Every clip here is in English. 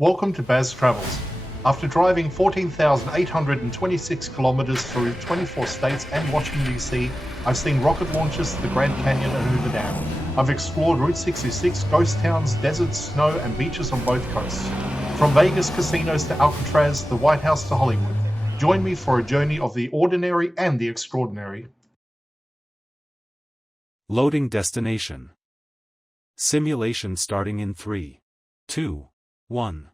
Welcome to Baz Travels. After driving 14,826 kilometers through 24 states and Washington, D.C., I've seen rocket launches to the Grand Canyon and Hoover Dam. I've explored Route 66, ghost towns, deserts, snow, and beaches on both coasts. From Vegas casinos to Alcatraz, the White House to Hollywood. Join me for a journey of the ordinary and the extraordinary. Loading destination. Simulation starting in 3, 2, 1.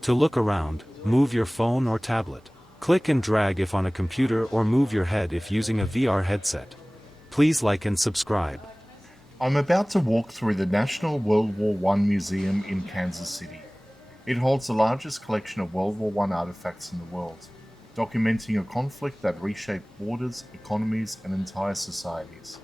To look around, move your phone or tablet. Click and drag if on a computer or move your head if using a VR headset. Please like and subscribe. I'm about to walk through the National World War I Museum in Kansas City. It holds the largest collection of World War I artifacts in the world, documenting a conflict that reshaped borders, economies, and entire societies.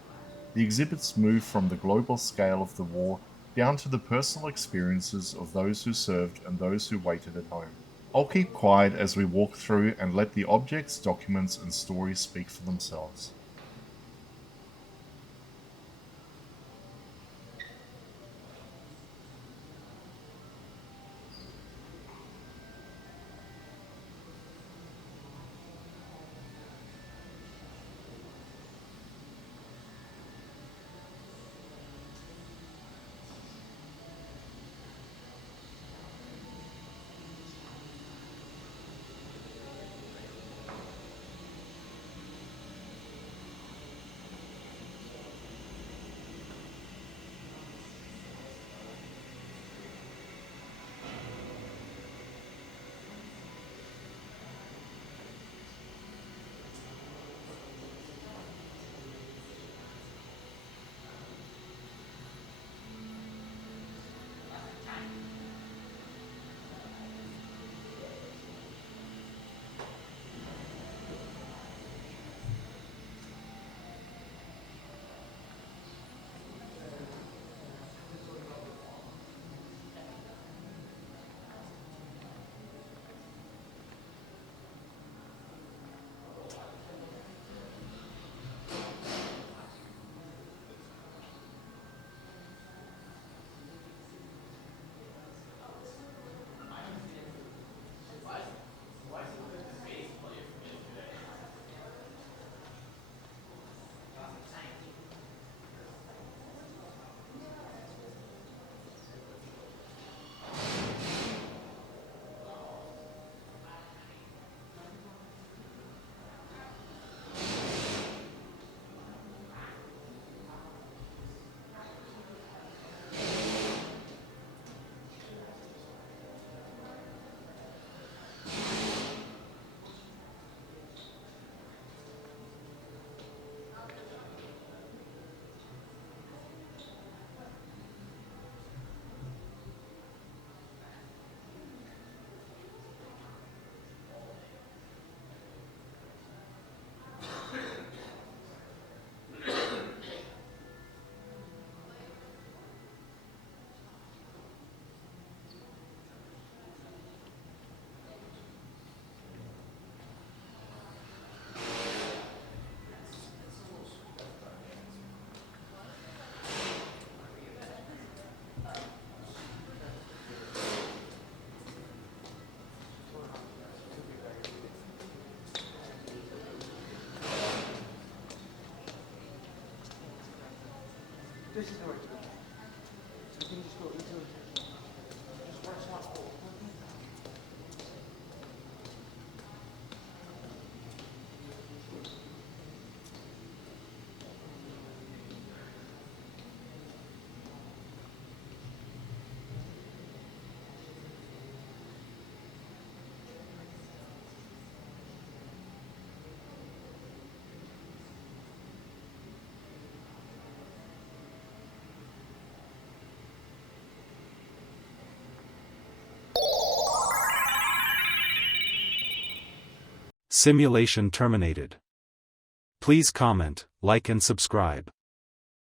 The exhibits move from the global scale of the war down to the personal experiences of those who served and those who waited at home. I'll keep quiet as we walk through and let the objects, documents, and stories speak for themselves. This is how it's going. So you can just go into it. Just press out. Simulation terminated. Please comment, like and subscribe.